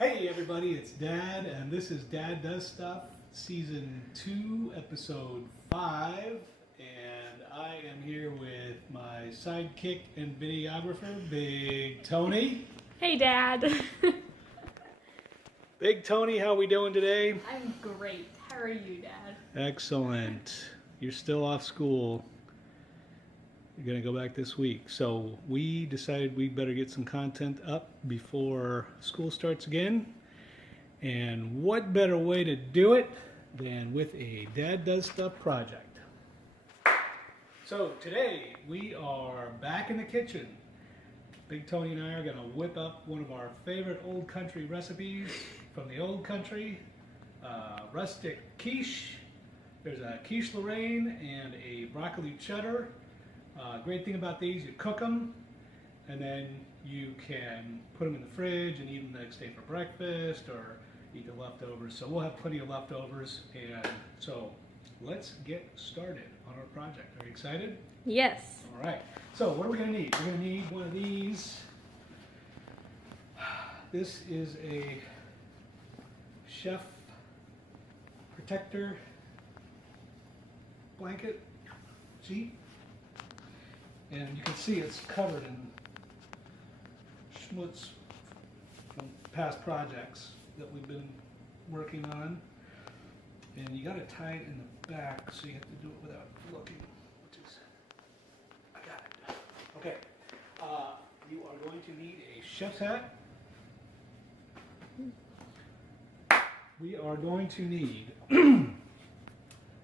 Hey everybody, it's Dad, and this is Dad Does Stuff, Season 2, Episode 5, and I am here with my sidekick and videographer, Big Tony. Hey Dad. Big Tony, how we doing today? I'm great. How are you, Dad? Excellent. You're still off school. You're going to go back this week. So we decided we better get some content up before school starts again. And what better way to do it than with a Dad Does Stuff project. So today we are back in the kitchen. Big Tony and I are going to whip up one of our favorite old country recipes from the old country. Rustic quiche. There's a quiche Lorraine and a broccoli cheddar. Great thing about these, you cook them and then you can put them in the fridge and eat them the next day for breakfast or eat the leftovers. So we'll have plenty of leftovers, and so let's get started on our project. Are you excited? Yes. All right. So what are we going to need? We're going to need one of these. This is a chef protector blanket sheet. And you can see it's covered in schmutz from past projects that we've been working on. And you got to tie it in the back, so you have to do it without looking, which is, I got it. Okay, you are going to need a chef's hat. We are going to need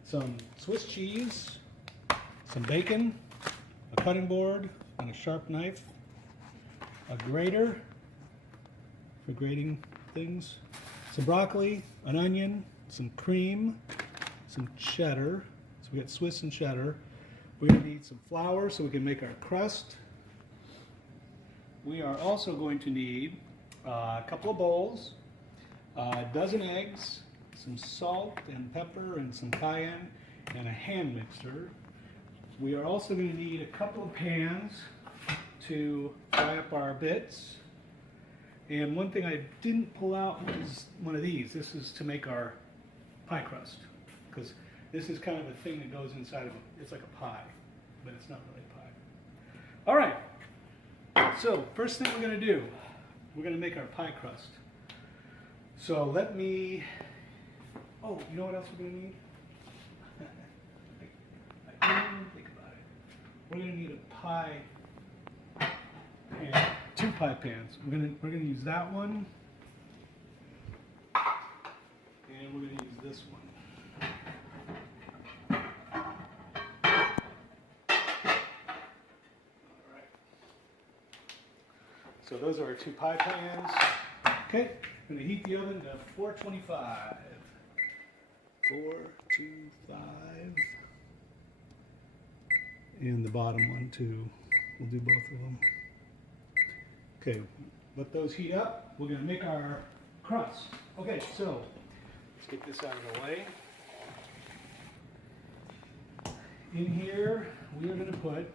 some Swiss cheese, some bacon, a cutting board and a sharp knife, a grater for grating things, some broccoli, an onion, some cream, some cheddar. So we got Swiss and cheddar. We're going to need some flour so we can make our crust. We are also going to need a couple of bowls, a dozen eggs, some salt and pepper and some cayenne, and a hand mixer. We are also going to need a couple of pans to fry up our bits. And one thing I didn't pull out was one of these. This is to make our pie crust, because this is kind of a thing that goes inside of it. It's like a pie, but it's not really pie. All right, so first thing we're going to do, we're going to make our pie crust. So let me, oh, you know what else we're going to need? I didn't even think about it. We're going to need a pie pan, 2 pie pans. We're going to use that one, and we're going to use this one. All right. So those are our 2 pie pans. Okay, I'm going to heat the oven to 425. 425. And the bottom one too. We'll do both of them. Okay, let those heat up. We're going to make our crust. Okay, so let's get this out of the way. In here, we are going to put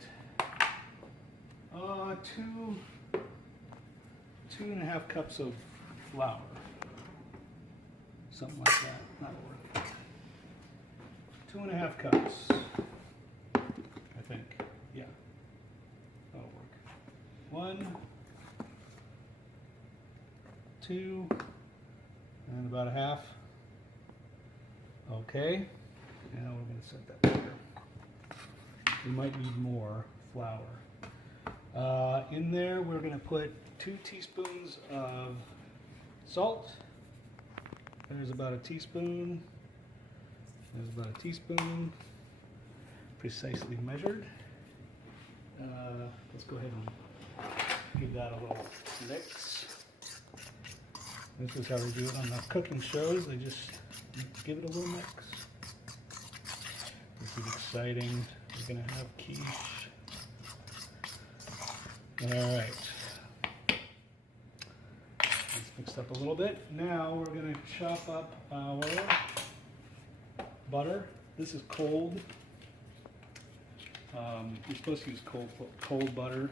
2.5 cups of flour. Something like that. Not working. 2.5 cups. I think. Yeah. That'll work. 1, 2, and about a half. Okay. Now we're going to set that there. We might need more flour. In there, we're going to put 2 teaspoons of salt. There's about a teaspoon. There's about a teaspoon. Precisely measured. Let's go ahead and give that a little mix. This is how we do it on the cooking shows. They just give it a little mix. This is exciting. We're going to have quiche. All right. It's mixed up a little bit. Now we're going to chop up our butter. This is cold. You're supposed to use cold butter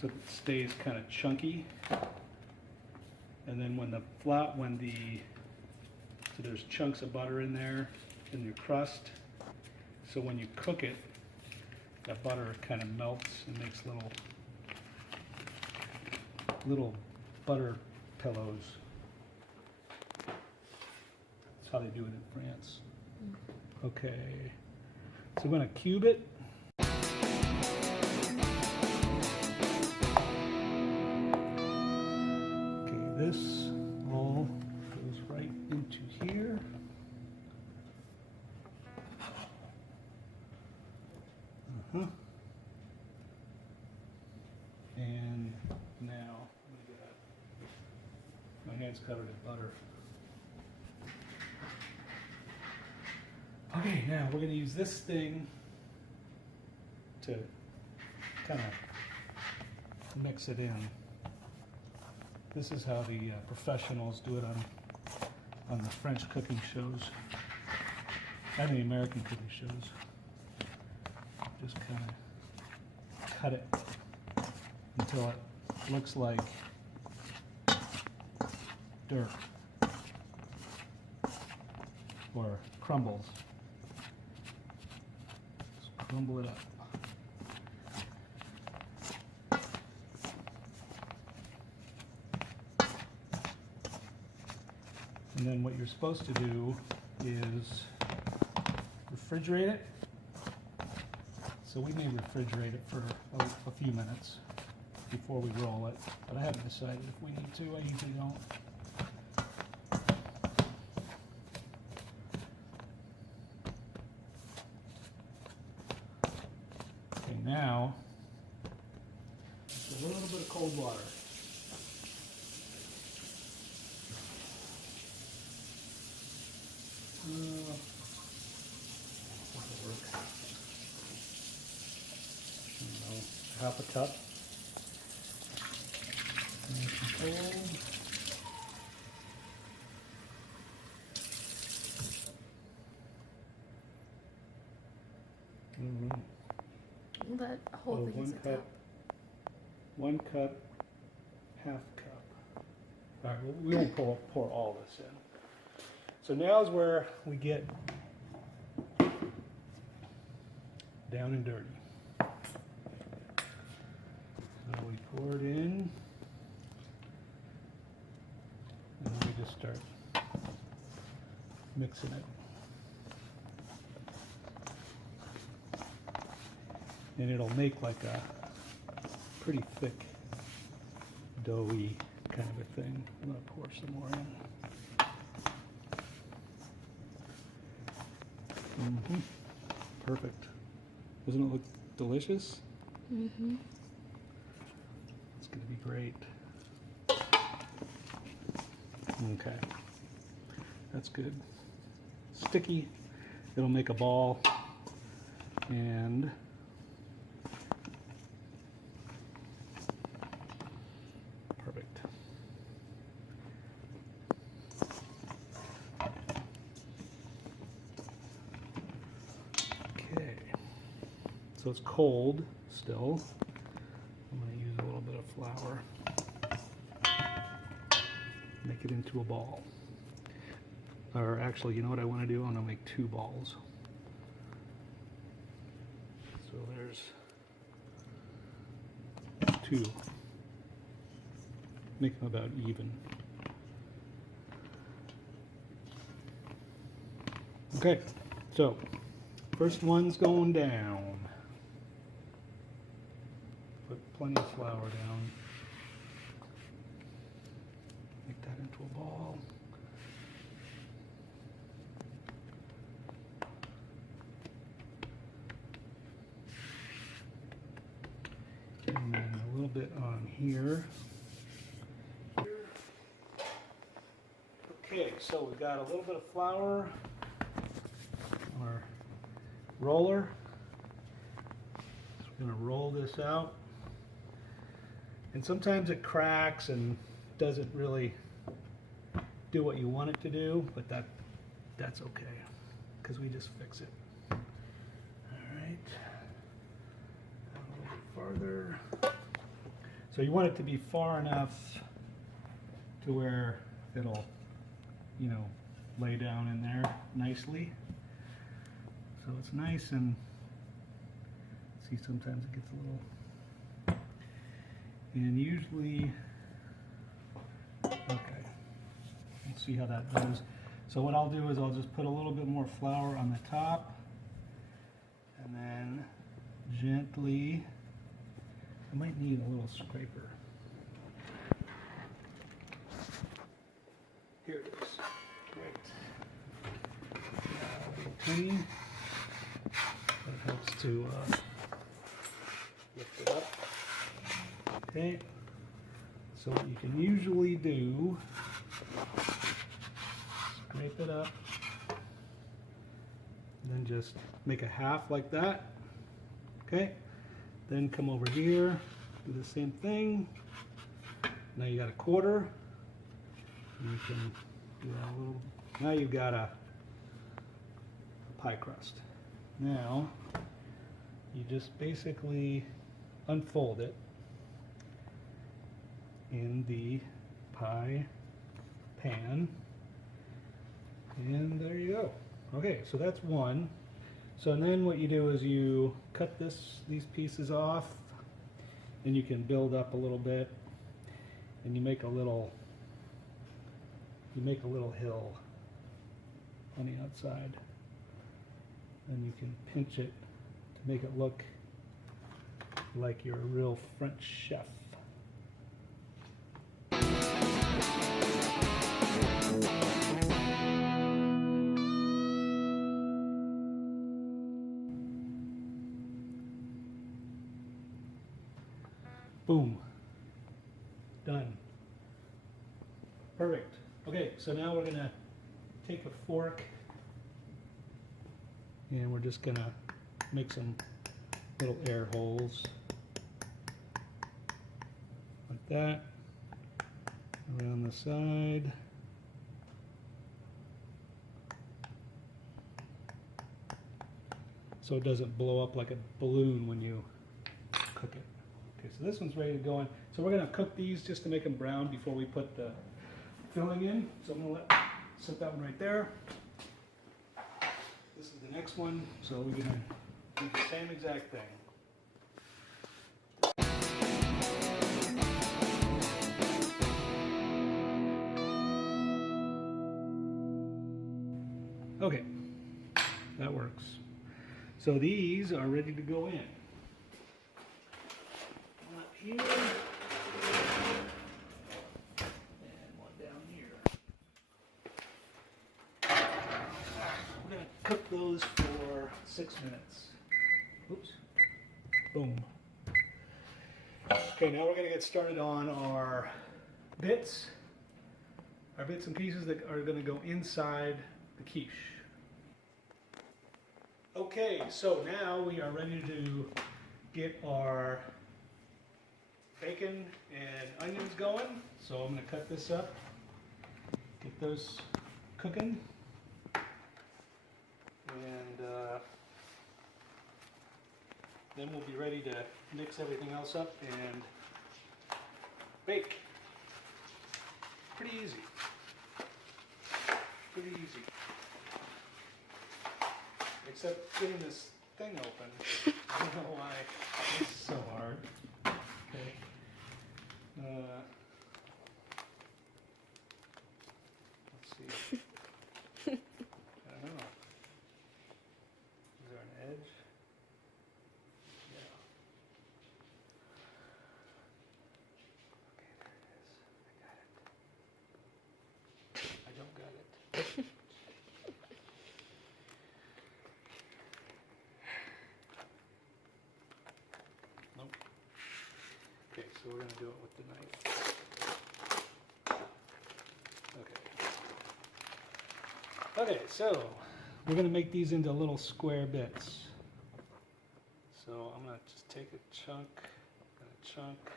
so it stays kind of chunky. And then so there's chunks of butter in there in your crust. So when you cook it, that butter kind of melts and makes little butter pillows. That's how they do it in France. Okay, so I'm gonna cube it. Okay, this all goes right into here. And now, my hand's covered in butter. Okay, now we're going to use this thing to kind of mix it in. This is how the professionals do it on the French cooking shows and the American cooking shows. Just kind of cut it until it looks like dirt or crumbles. Just crumble it up. And then what you're supposed to do is refrigerate it. So we may refrigerate it for a few minutes before we roll it, but I haven't decided if we need to. I usually don't. Okay, now just a little bit of cold water. That'll work. Half a cup. Nice and cold. That whole thing's a cup. 1 cup, half cup. All right, well, we won't pour all this in. So now is where we get down and dirty. So we pour it in, and then we just start mixing it. And it'll make like a pretty thick, doughy kind of a thing. I'm going to pour some more in. Perfect. Doesn't it look delicious? Mm-hmm. It's going to be great. Okay. That's good. Sticky. It'll make a ball. And perfect. Okay. So it's cold still. I'm going to use a little bit of flour. Make it into a ball. Or actually, you know what I want to do? I'm going to make 2 balls. So there's 2. Make them about even. Okay, so first one's going down. Put plenty of flour down. Make that into a ball. And then a little bit on here. Okay, so we've got a little bit of flour on our roller. So we're going to roll this out. And sometimes it cracks and doesn't really do what you want it to do, but that's okay, because we just fix it. All right. A little bit farther. So you want it to be far enough to where it'll, you know, lay down in there nicely. So it's nice, and see, sometimes it gets a little, and usually, okay, we'll see how that goes. So what I'll do is I'll just put a little bit more flour on the top, and then gently, I might need a little scraper. Here it is. Great. Clean. That helps to lift it up. Okay. So what you can usually do, scrape it up, then just make a half like that. Okay. Then come over here, do the same thing. Now you got a quarter. You can do that a little. Now you've got a pie crust. Now you just basically unfold it in the pie pan, and there you go. Okay, so that's one. So then what you do is you cut these pieces off, and you can build up a little bit, and you make a little hill on the outside, and you can pinch it to make it look like you're a real French chef. Boom. Done. Perfect. Okay, so now we're going to take a fork, and we're just going to make some little air holes like that around the side. So it doesn't blow up like a balloon when you cook it. Okay, so this one's ready to go in. So we're going to cook these just to make them brown before we put the filling in. So I'm going to set that one right there. This is the next one. So we're going to do the same exact thing. Okay, that works. So these are ready to go in. One up here, and one down here. We're going to cook those for 6 minutes. Oops. Boom. Okay, now we're going to get started on our bits. Our bits and pieces that are going to go inside the quiche. Okay, so now we are ready to get our bacon and onions going. So I'm going to cut this up, get those cooking, and then we'll be ready to mix everything else up and bake. Pretty easy. Pretty easy. Except getting this thing open. I don't know why it's so hard. Okay. Let's see. I don't know. Is there an edge? Yeah. Okay, there it is. I got it. I don't got it. Okay, so we're going to do it with the knife. Okay. Okay, so we're going to make these into little square bits. So I'm going to just take a chunk and a chunk,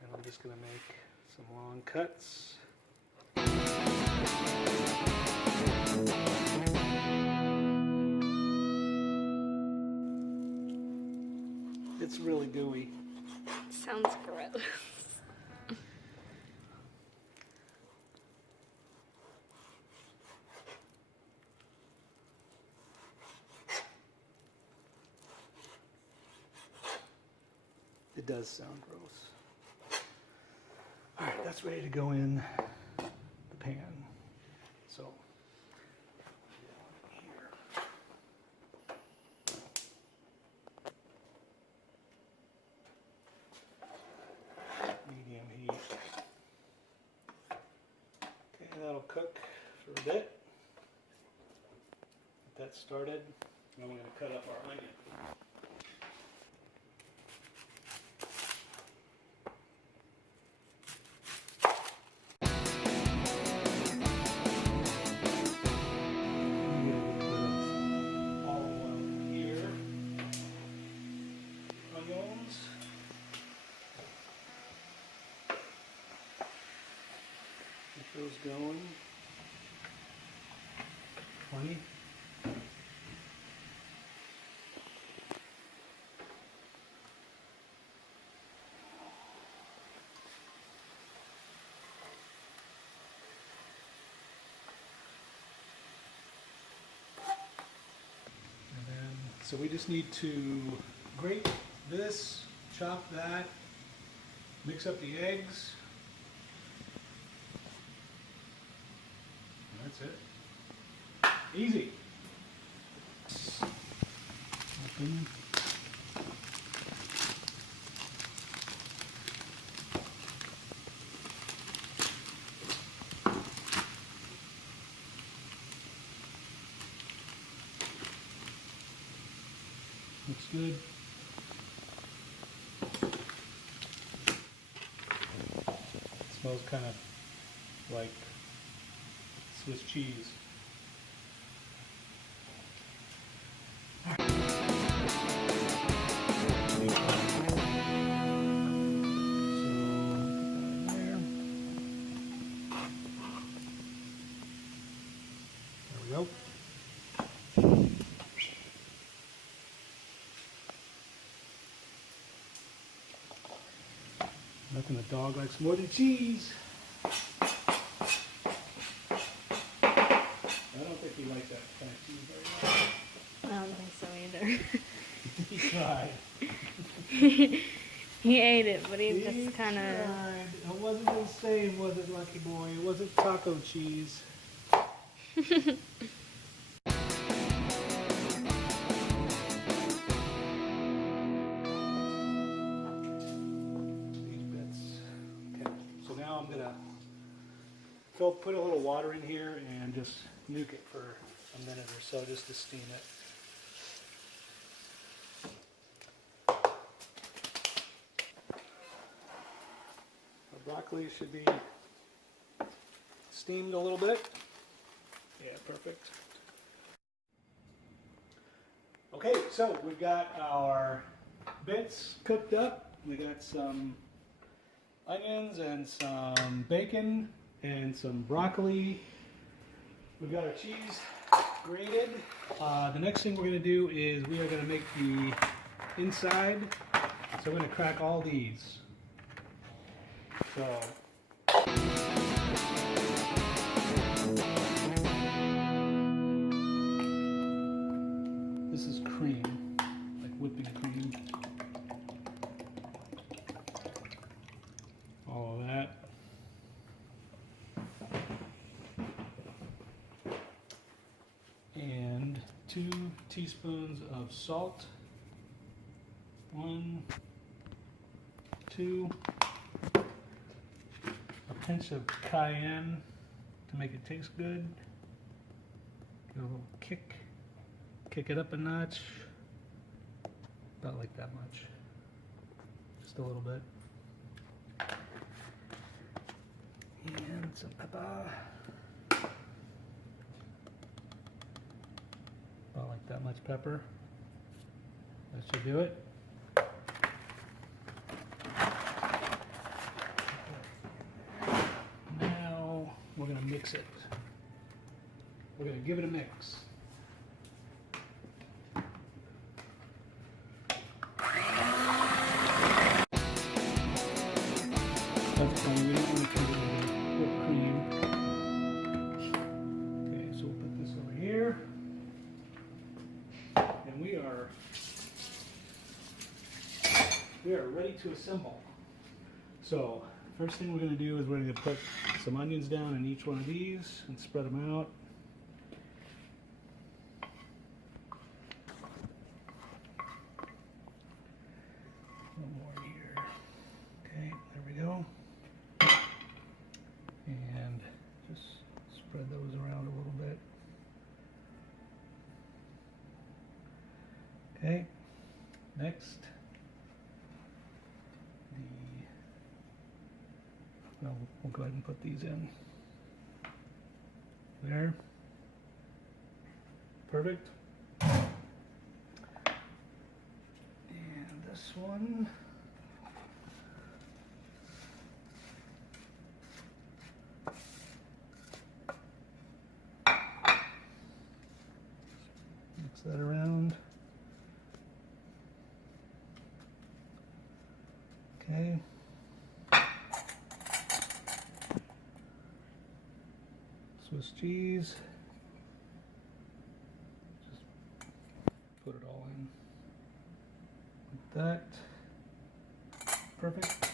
and I'm just going to make some long cuts. It's really gooey. Sounds gross. It does sound gross. All right, that's ready to go in the pan. So, here. Medium heat. Okay, that'll cook for a bit. Get that started. Now we're going to cut up our onion. Get those going. Plenty. And then, so we just need to grate this, chop that, mix up the eggs. That's it. Easy. Open. Looks good. It smells kind of like Swiss cheese. There we go. Nothing a dog likes more than cheese. I don't think he likes that kind of cheese very much. I don't think so either. He tried. He ate it, but he He just kind of. tried. It wasn't the same, was it, Lucky Boy? It wasn't taco cheese. These bits. Okay. So now I'm gonna put a little water in here and just nuke it for a minute or so just to steam it. Broccoli should be steamed a little bit. Yeah, perfect. Okay, so we've got our bits cooked up. We got some onions and some bacon and some broccoli. We've got our cheese grated. The next thing we're going to do is we are going to make the inside. So we're going to crack all these. So this is cream, like whipping cream. All of that. And 2 teaspoons of salt. 1, 2. A pinch of cayenne to make it taste good. Give it a little kick. Kick it up a notch. About like that much. Just a little bit. And some pepper. About like that much pepper. That should do it. Now we're going to mix it. We're going to give it a mix. That's fine, we don't want to put it in whipped cream. Okay, so we'll put this over here. And we are ready ready to assemble. So first thing we're going to do is we're going to put some onions down in each one of these and spread them out. One more here. Okay, there we go. And just spread those around a little bit. Okay, next, we'll go ahead and put these in. There. Perfect. And this one. Mix that around. Okay. Swiss cheese. Just put it all in like that. Perfect.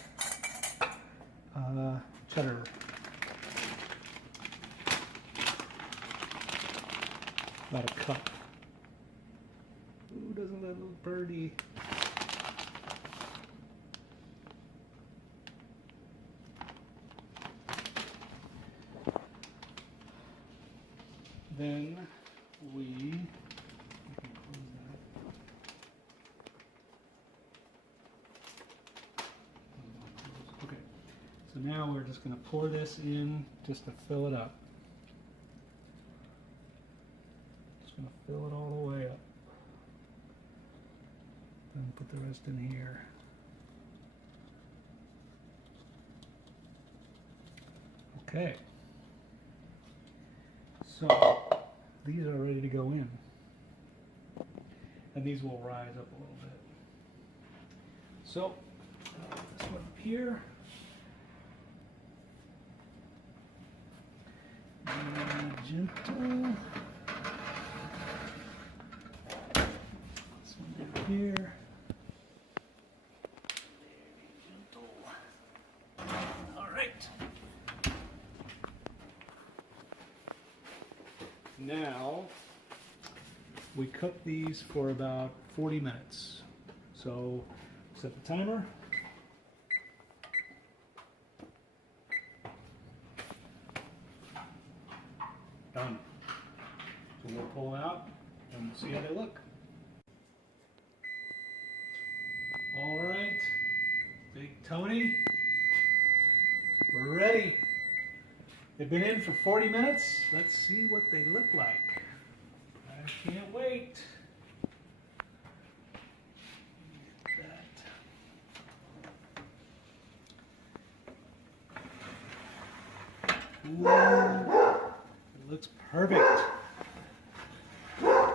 Cheddar. About a cup. Ooh, doesn't that look pretty? Then we can close that. Okay, so now we're just going to pour this in just to fill it up. Just going to fill it all the way up. Then put the rest in here. Okay. So these are ready to go in, and these will rise up a little bit. So this one up here, magenta. This one down here. All right. Now, we cook these for about 40 minutes. So, set the timer. Done. So we'll pull them out and see how they look. All right, Big Tony, we're ready. They've been in for 40 minutes. Let's see what they look like. I can't wait. Ooh, it looks perfect. There's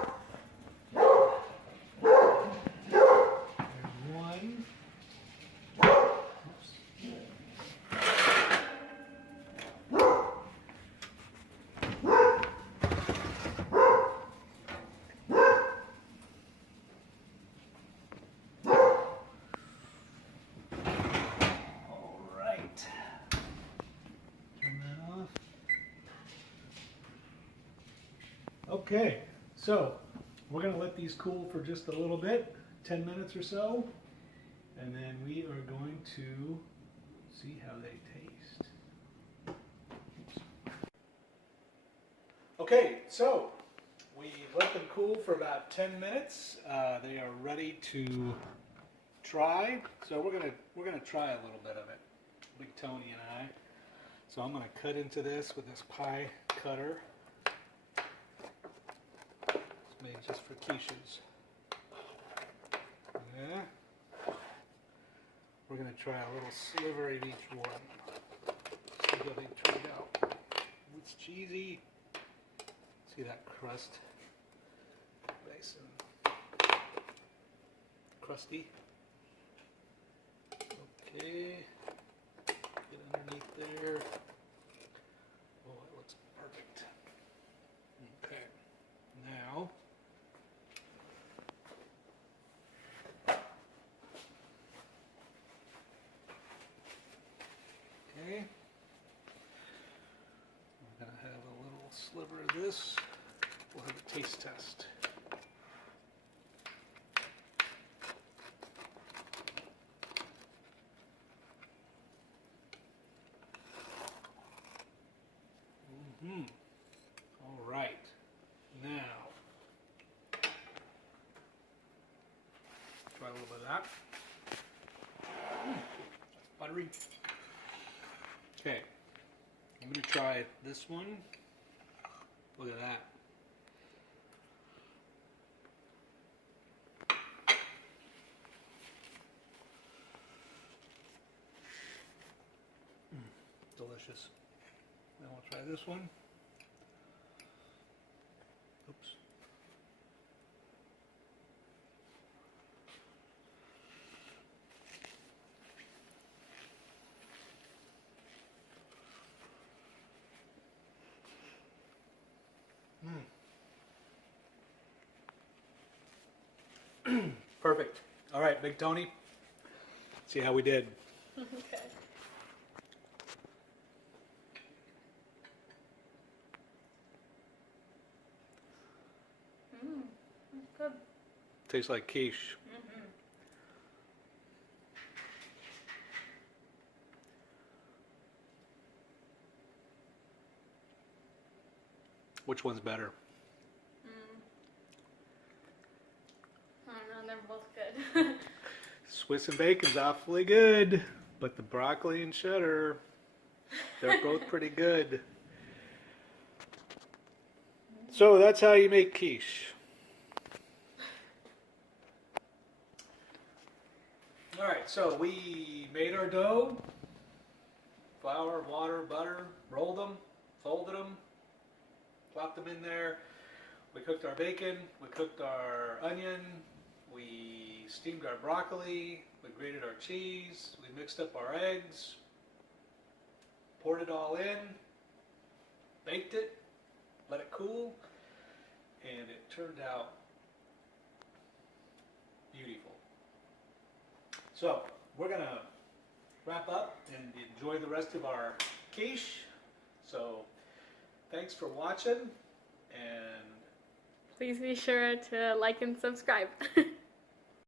one. Oops. Okay, so we're going to let these cool for just a little bit, 10 minutes or so, and then we are going to see how they taste. Okay, so we let them cool for about 10 minutes. They are ready to try. So we're gonna try a little bit of it, Big Tony and I. So I'm gonna cut into this with this pie cutter. Made just for quiches. Yeah. We're going to try a little sliver of each one. See how they turn out. It's cheesy. See that crust? Nice and crusty. Okay. Get underneath there. Oh, it looks perfect. Okay. Now, Okay. We're gonna have a little sliver of this. We'll have a taste test. All right. Now, try a little bit of that. Buttery. Okay. I'm going to try this one. Look at that. Delicious. Now we'll try this one. Oops. Perfect. All right, Big Tony. See how we did. Okay. That's good. Tastes like quiche. Which one's better? I don't know, they're both good. Swiss and bacon's awfully good, but the broccoli and cheddar, they're both pretty good. So that's how you make quiche. All right, so we made our dough, flour, water, butter, rolled them, folded them, plopped them in there. We cooked our bacon, we cooked our onion, we steamed our broccoli, we grated our cheese, we mixed up our eggs, poured it all in, baked it, let it cool, and it turned out beautiful. So we're gonna wrap up and enjoy the rest of our quiche. So thanks for watching, and Please be sure to like and subscribe.